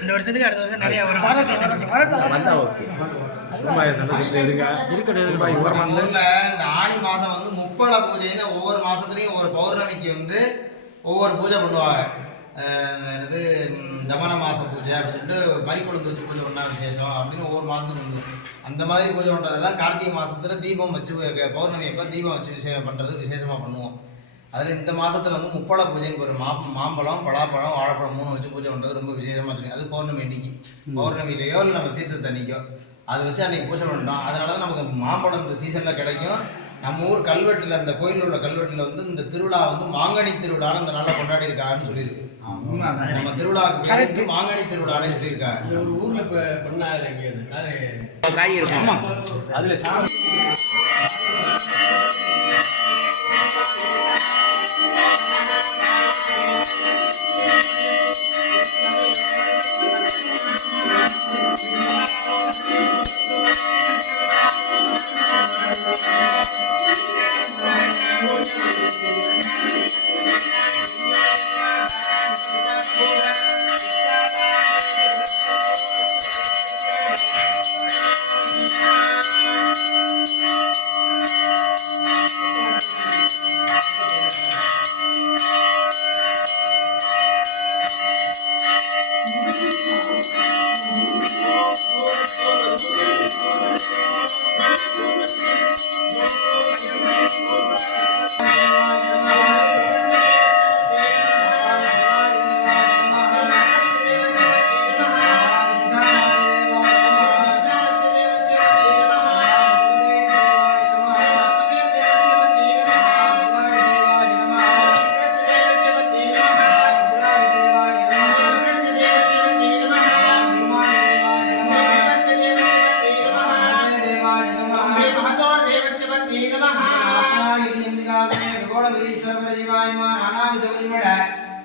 இந்த வருஷத்துக்கு அடுத்த வருஷம் நிறைய வரும். ஆடி மாசம் வந்து முப்பள பூஜைன்னு ஒவ்வொரு மாசத்துலயும் ஒவ்வொரு பௌர்ணமிக்கு வந்து ஒவ்வொரு பூஜை பண்ணுவாங்க. இது தமன மாச பூஜை அப்படின்னு சொல்லிட்டு மறிக்கொழுந்து வச்சு பூஜை பண்ணா விசேஷம் அப்படின்னு ஒவ்வொரு மாசத்துக்கு வந்து அந்த மாதிரி பூஜை பண்ணுறதுதான் கார்த்திகை மாசத்துல தீபம் வச்சு பௌர்ணமி அப்போ தீபம் வச்சு பண்ணுறது விசேஷமாக பண்ணுவோம். அதில் இந்த மாதத்தில் வந்து முப்பள பூஜைன்னு ஒரு மாம்பழம் பலாப்பழம் வாழைப்பழம் 3 வச்சு பூஜை பண்ணுறது ரொம்ப விசேஷமாக சொல்லி அது பௌர்ணமி அன்னைக்கு பௌர்ணமியிலையோ இல்லை நம்ம தீர்த்த தண்ணிக்கோ அதை வச்சு அன்றைக்கி பூஜை பண்ணிட்டோம். அதனால தான் நமக்கு மாம்பழம் இந்த சீசனில் கிடைக்கும். நம்ம ஊர் கல்வெட்டில் அந்த கோயிலில் உள்ள கல்வெட்டில் வந்து இந்த திருவிழா வந்து மாங்கனி திருவிழான்னு இந்த நாளில் கொண்டாடி இருக்காருன்னு சொல்லியிருக்கு. நம்ம திருவிழாவுக்கு மாங்கனி திருவிழான்னு சொல்லியிருக்காங்க. ஒரு ஊரில் இப்போ பண்ணாங்க காய் இருக்கும் அதில் சாமி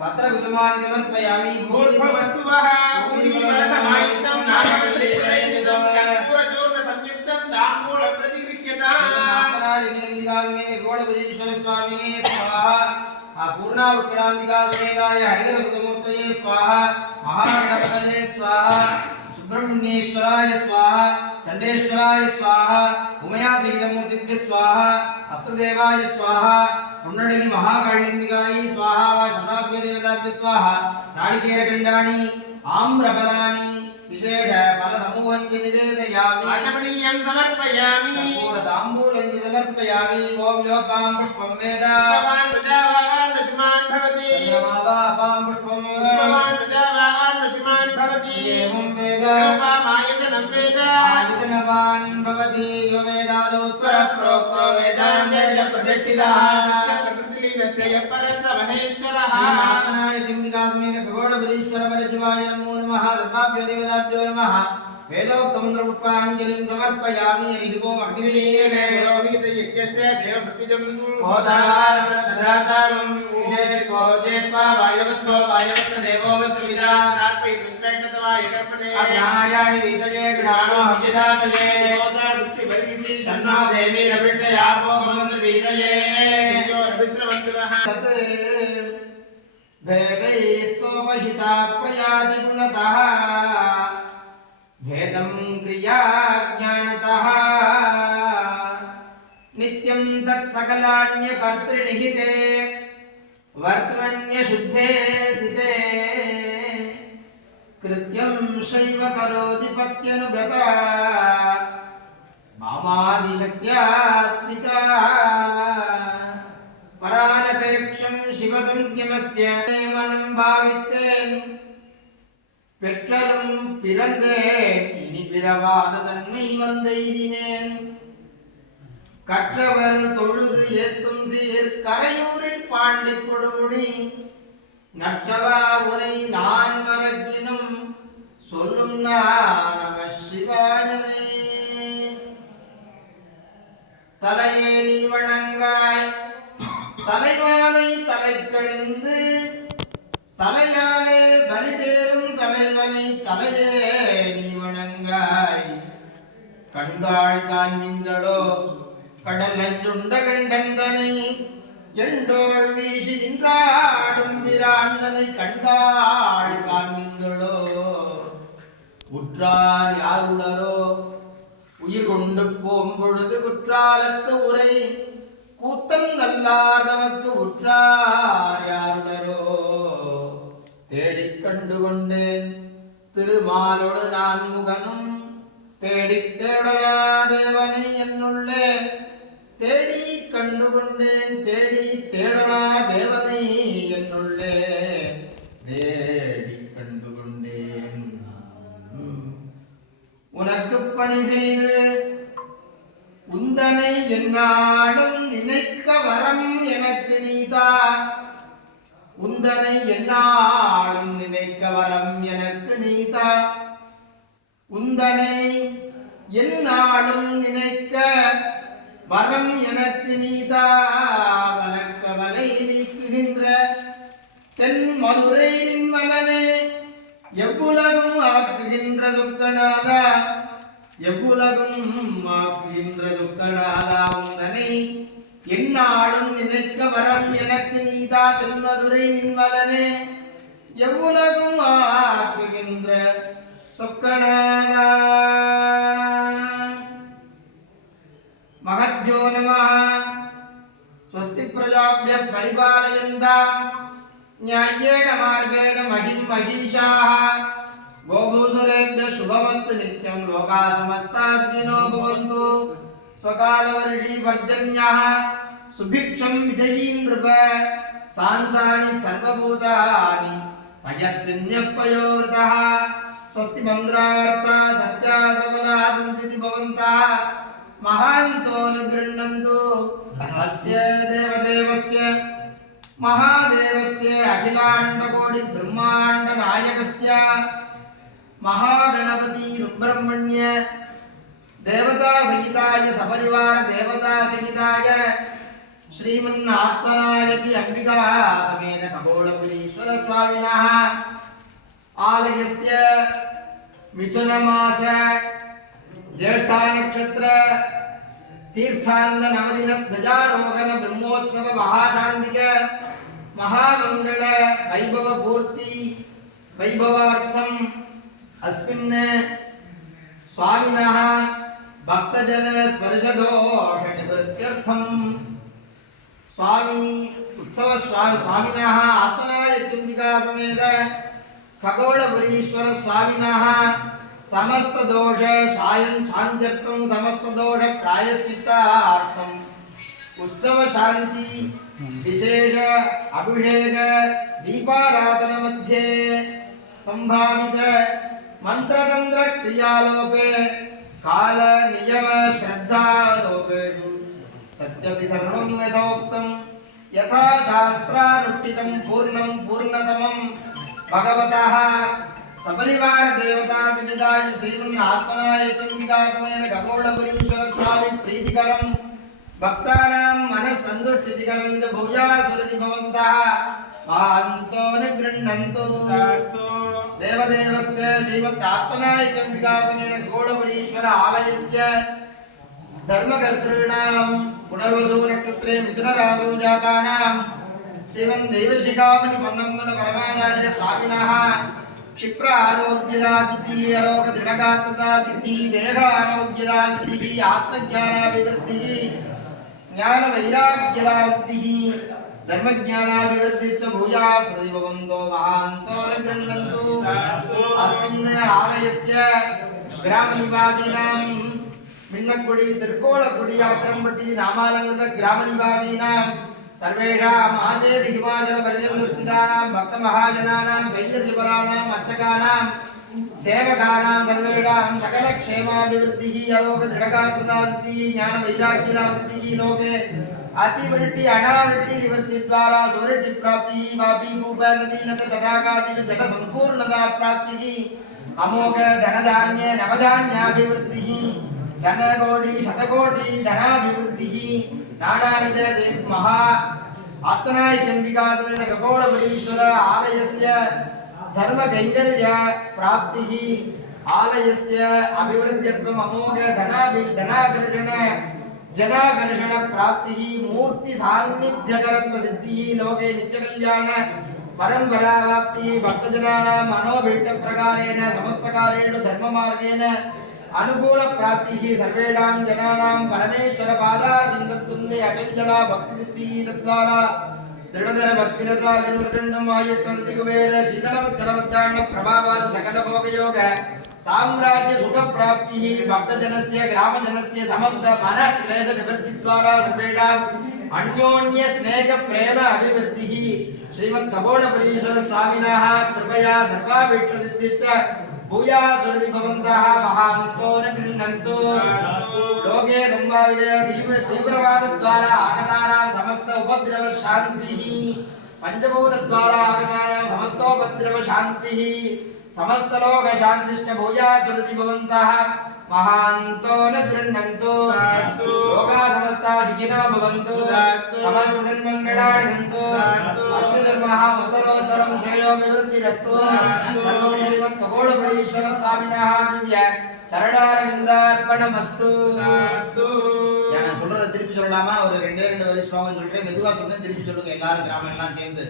पत्रकुसुमानि समर्पयामि भूर्भुवस्सुवः भूरिवरसमायुक्तं नागवल्लीवरैर्युतं कर्पूरचूर्णसंयुक्तं ताम्बूलप्रतिगृह्यताम् नारायणेन्द्राग्मे गोडबलीश्वर स्वामिने स्वाहा पूर्णावृक्षाम्बिकासमेताय हरिहरसुतमूर्तये स्वाहा महागणपतये स्वाहा सुब्रह्मण्येश्वराय स्वाहा चण्डेश्वराय स्वाहा उमयासहितमूर्तिभ्यः स्वाहा अस्त्रदेवाय स्वाहा पुण्डलिनी महाकालिकाय स्वाहा वा सर्वाभ्य देवताभ्यः स्वाहा नारिकेलखण्डानि आम्रफलानि विशेष फलसमूहं निवेदयामि आचमनीयं समर्पयामि पूर्णताम्बूलं समर्पयामि ओम योपां पुष्पं वेद भगवान् प्रजावान् ऋषिमान् भवति यमावापां पुष्पं भगवान् प्रजावान् ऋषिमान् भवति एवं वेद योपामायतनं वेद आयतनवान् भवति यो वेदादौ स्वरप्रोक्तो वेदान्ते प्रतिष्ठितः प्रकृतिलीनस्य परसमहेश्वरः जिम्बिकास्मेन खगोडबलीश्वर परशिवाय नमो नमः सर्वाभ्यो देवताभ्यो नमः वेदोक्तमन्त्रपुष्पाञ्जलिं समर्पयामि हरिगो अग्निवेदे पुरोहितयज्ञस्य देवभृतिजं होतारमणतद्रातारं विशेषकोजेत्वा वायवस्तो वायवत्रदेवो वसुविदा रात्रि दुष्टतवाय कर्मणे अज्ञायानि वीतये ज्ञानो हव्यदातये होतारुचि वर्गिषि शन्नो देवी रविट्टयापो भवन्तु वीतये यो रविश्रवन्तुनः सत् भेदैः सोपहितात् प्रयाति गुणतः भेदं क्रिया ज्ञानतः नित्यं तत्सकलान्यकर्तृनिहिते वर्तमन्यशुद्धे सिते कृत्यं शैव करोति पत्यनुगता मामादिशक्त्यात्मिका परानपेक्षं शिवसंज्ञमस्य मनं भावित्तेन् பெற்றலும் பிறந்தேன் இனி பிறவாத தன்மை வந்தெய்தினேன் கற்றவர் தொழுது ஏத்தும் சீர் கரையூரில் பாண்டி கொடுமுடி நற்றவா உனை நான் மறக்கினும் சொல்லும் நம சிவாயவே தலையே நீ வணங்காய் தலைவானை தலை கழிந்து தலையாலே பலிதேறும் தலைவனை தலையே நீ வணங்காய் கண்காள் காண்மீங்களோ கடல் நஞ்சுண்ட கண்டந்தனை எண்டோள் வீசி நின்றாடும் பிராந்தனை கண்டாள் காண்கின்றளோ உற்றார் யாருளரோ உயிர் கொண்டு போம் பொழுது குற்றாலத்து உரை கூத்தன் நல்லார் நமக்கு உற்றார் யாருளரோ தேடிக் கண்டு கொண்டேன் திருமாலோடு நான் முகனும் தேடித் தேடலா தேவனை என்னுள்ளே தேடி கண்டு கொண்டேன் தேடி தேடலா தேவனை என்னுள்ளே தேடி கண்டு கொண்டேன் உனக்கு பணி செய்து உந்தனை என்னாலும் நினைக்க வரம் எனக்கு நீதா உந்தனை என்னாலும் நினைக்க வரம் எனக்கு நீதா உந்தனை என்னாலும் நினைக்க வரம் எனக்கு நீதா வனக்கவலை நீக்குகின்ற தென் மதுரை நின்மலனே எவ்வுலகும் ஆக்குகின்ற சுக்கநாதா எவ்வுலகும் ஆக்குகின்ற சுக்கநாதா உந்தனை என்னாலும் நினைக்க வரம் எனக்கு நீதா தென்மதுரை நின்மலனே எவ்வுலகும் ஆக்குகின்ற சொக்கநாதா மகத்யோ நமः ஸ்வஸ்தி பிரஜாப்ய பரிபாலயந்தாம் ஞாயேன மார்கேண மகிம் மகீஷாः கோபூசுரேभ्य शुभमस्तु नित्यं लोकाः समस्ताः सुखिनो भवन्तु स्वकालवर्षी पर्जन्यः सुभिक्षं विजयी नृप शान्तानि सर्वभूतानि पयस्विन्यः पयोवृतः स्वस्ति मन्द्रार्था सत्या सबला सन्ति भवन्तः महान्तो अनुगृह्णन्तु अस्य देवदेवस्य महादेवस्य अखिलाण्डकोटि ब्रह्माण्ड नायकस्य महागणपति सुब्रह्मण्य देवता सहिताय सपरिवार देवता सहिताय श्रीमन्नात्मनायकी अंबिका समेत खगोलपुरीश्वर स्वामिनः आलयस्य मिथुन मास ज्येष्ठा नक्षत्र तीर्थांत नवदिन ध्वजारोहण ब्रह्मोत्सव महाशांतिक महामंगल वैभव पूर्ति वैभवार्थम अस्मिन् स्वामिनः भक्तजन स्पर्शदोष निवृत्त्यर्थम स्वामी उत्सव स्वामिनः आत्मनायकींबिका समेत खगोलपुरीश्वर स्वामिनः समस्त दोष शायं शांत्यर्थम समस्त दोष प्रायश्चित्तार्थम उत्सव शांति विशेष अभिषेक दीपाराधन मध्ये संभावित मंत्रतंत्र क्रियालोपे काल नियम श्रद्धा लोपेषु सत्यपि सर्वं यथोक्तं यथा शास्त्रानुष्ठितं पूर्णं पूर्णतमं भगवतः सपरिवार देवता सहिताय श्रीमन्नात्मनायकींबिका समेत खगोलपुरीश्वर स्वामी प्रीतिकरं भक्तानां मनस्सन्तुष्टिकरं भूयासुरति भवन्तः महान्तो निगृह्णन्तु देवदेवस्य श्रीमन्नात्मनायकींबिका समेत खगोलपुरीश्वर आलयस्य धर्मकर्तॄणां पुनर्वसु नक्षत्रे मिथुनराशौ जातानां श्रीमन्देवशिखामणि पन्नम्मन परमाचार्य स्वामिनः क्षिप्र आरोग्यदा सिद्धिः अरोग दृढगात्रता सिद्धिः देह आरोग्यदा सिद्धिः आत्मज्ञानाभिवृद्धिः ज्ञान वैराग्यदा सिद्धिः धर्मज्ञानाभिवृद्धिश्च भूयात् भवन्तो महान्तो न गृह्णन्तु अस्मिन् आलयस्य ग्रामनिवासिनां मिन्नकुडी तिरुकोळकुडी यात्रम्पट्टि नामालङ्कृत ग्रामनिवासिनां सर्वेषाम् आशेति हिमाचलपर्यन्तस्थितानां भक्तमहाजनानां कैङ्कर्यपराणां अर्चकानां सेवकानां सर्वेषां सकलक्षेमाभिवृद्धिः अरोगदृढगात्रदासिद्धिः ज्ञानवैराग्यदासिद्धिः लोके अतिवृष्टि अनावृष्टि निवृत्तिद्वारा सुवृष्टिप्राप्तिः वापी कूप नदी नद तडागादिषु जलसम्पूर्णता प्राप्तिः अमोघ धनधान्य नवधान्याभिवृद्धिः धनकोटि शतकोटि धनाभिवृद्धिः नानाविध महा आत्मनायकींबिका समेत खगोलपुरीश्वर आलयस्य धर्मकैङ्कर्य प्राप्तिः आलयस्य अभिवृद्ध्यर्थम् अमोघ धनाकर्षण जनाकर्षण प्राप्तिः मूर्ति सान्निध्यकरत्व सिद्धिः लोके नित्यकल्याण परम्परावाप्तिः भक्तजनानां मनोभीष्ट प्रकारेण समस्तकारेण धर्ममार्गेण अनुकूल प्राप्तिः सर्वेषां जनानां परमेश्वर पादारविन्दत्वन्दे अचञ्चला भक्तिसिद्धिः तद्वारा दृढधर भक्तिरसा विनुर्गण्डम् आयुष्मदिकुबेर शीतलवत्तलवत्ताण्ड प्रभावाद सकल भोगयोग साम्राज्य सुख प्राप्तिः भक्तजनस्य ग्रामजनस्य समस्त मन क्लेश निवृत्ति द्वारा सर्वेषाम् अन्योन्य स्नेह प्रेम अभिवृद्धिः श्रीमद् खगोणपरीश्वर स्वामिनः कृपया सर्वाभीष्ट सिद्धिश्च भूयासुरति भवन्तः महान्तो न गृह्णन्तु लोके संभाविते तीव्रवाद द्वारा आगतानां समस्त उपद्रव शान्तिः पंचभूत द्वारा आगतानां समस्तोपद्रव शान्तिः समस्त लोक शान्तिश्च भूयासुरति भवन्तः महान्तो न गृह्णन्तु लोका समस्ता सुखिनो भवन्तु समस्त सन्मङ्गलानि सन्तु अस्य धर्मः उत्तरोत्तरं श्रेयोभिवृद्धिरस्तु श्रीमद् खगोणपरीश्वर स्वामिनः दिव्य चरणारविन्दार्पणमस्तु நான் சொல்றத திருப்பி சொல்லலாமா ஒரு ரெண்டே வரி ஸ்லோகம் சொல்றேன் மெதுவா சொல்றேன் திருப்பி சொல்லுங்க எல்லாரும் கிராமம் எல்லாம் சேர்ந்து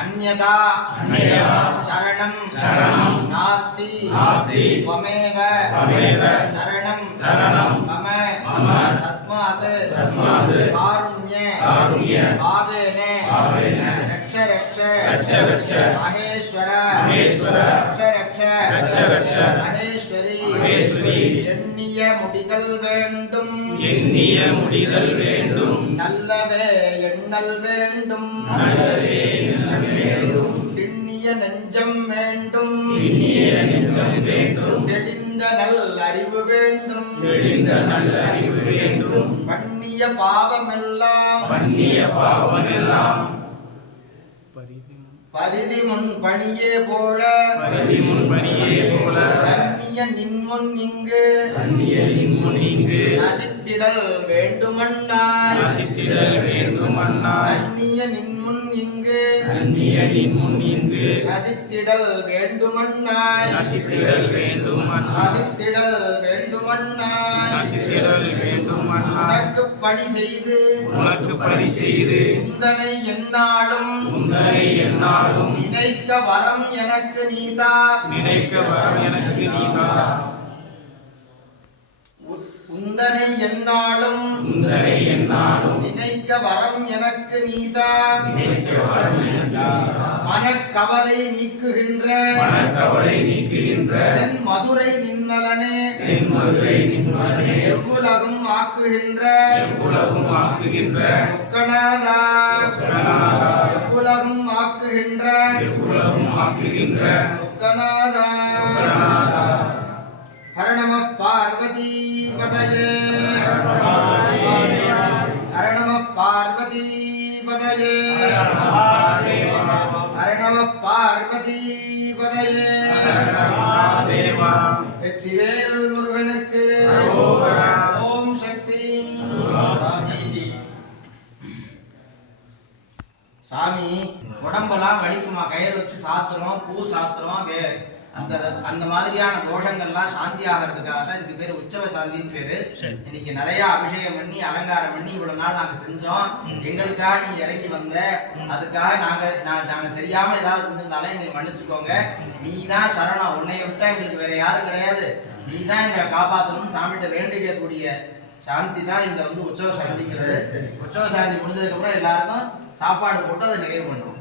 அன்யதா சரணம் நாஸ்தி வமேவ சரணம் மம தஸ்மாத் காருண்ய பாவேன ரக்ஷ ரக்ஷ மகேஸ்வர ரக்ஷ ரக்ஷ மகேஸ்வரி எண்ணிய முடிதல் வேண்டும் நல்லவே எண்ணல் வேண்டும் திண்ணிய நெஞ்சம் வேண்டும் தெளிந்த நல் அறிவு வேண்டும் பண்ணிய பாவமெல்லாம் பரிதி முன் பணியே போல கண்ணிய நின்முன் இங்கு நசித்திடல் வேண்டுமன்னாய் கண்ணிய நின்முன் இங்கு நசித்திடல் வேண்டுமன்னாய் உனக்கு பணி செய்து உந்தனை எந்நாளும் நினைக்க வரம் எனக்கு நீதா உந்தனை எந்நாளும் நினைக்க வரம் எனக்கு நீதா மனக்கவலை நீக்குகின்ற தென் மதுரை நின்மலனே எவ்வுலகும் ஆக்குகின்ற சொக்கநாதா எவ்வுலகும் ஆக்குகின்ற சொக்கநாதா हर नमः पार्वती पतये हर नमः पार्वती पतये हर नमः पार्वती पतये வெற்றிவேல் முருகனுக்கு ஓம் சக்தி சாமி உடம்பெல்லாம் வலிக்குமா கயிறு வச்சு சாத்துறோம் பூ சாத்துறோம் அந்த அந்த மாதிரியான தோஷங்கள்லாம் சாந்தி ஆகிறதுக்காக தான் இதுக்கு பேர் உற்சவ சாந்தின்னு பேரு. இன்னைக்கு நிறைய அபிஷேகம் பண்ணி அலங்காரம் பண்ணி இவ்வளவு நாள் நாங்க செஞ்சோம். எங்களுக்காக நீ இறங்கி வந்த, அதுக்காக நாங்க தெரியாம ஏதாவது செஞ்சிருந்தாலும் எங்களை மன்னிச்சுக்கோங்க. நீ தான் சரணம், உன்னை விட்டா எங்களுக்கு வேற யாரும் கிடையாது. நீ தான் எங்களை காப்பாற்றணும் சாமிகிட்ட வேண்டிக்கக்கூடிய சாந்தி தான் இந்த உற்சவ சாந்திங்கிறது. உற்சவ சாந்தி முடிஞ்சதுக்கு அப்புறம் எல்லாருக்கும் சாப்பாடு போட்டு அதை நிறைவு பண்ணுவோம்.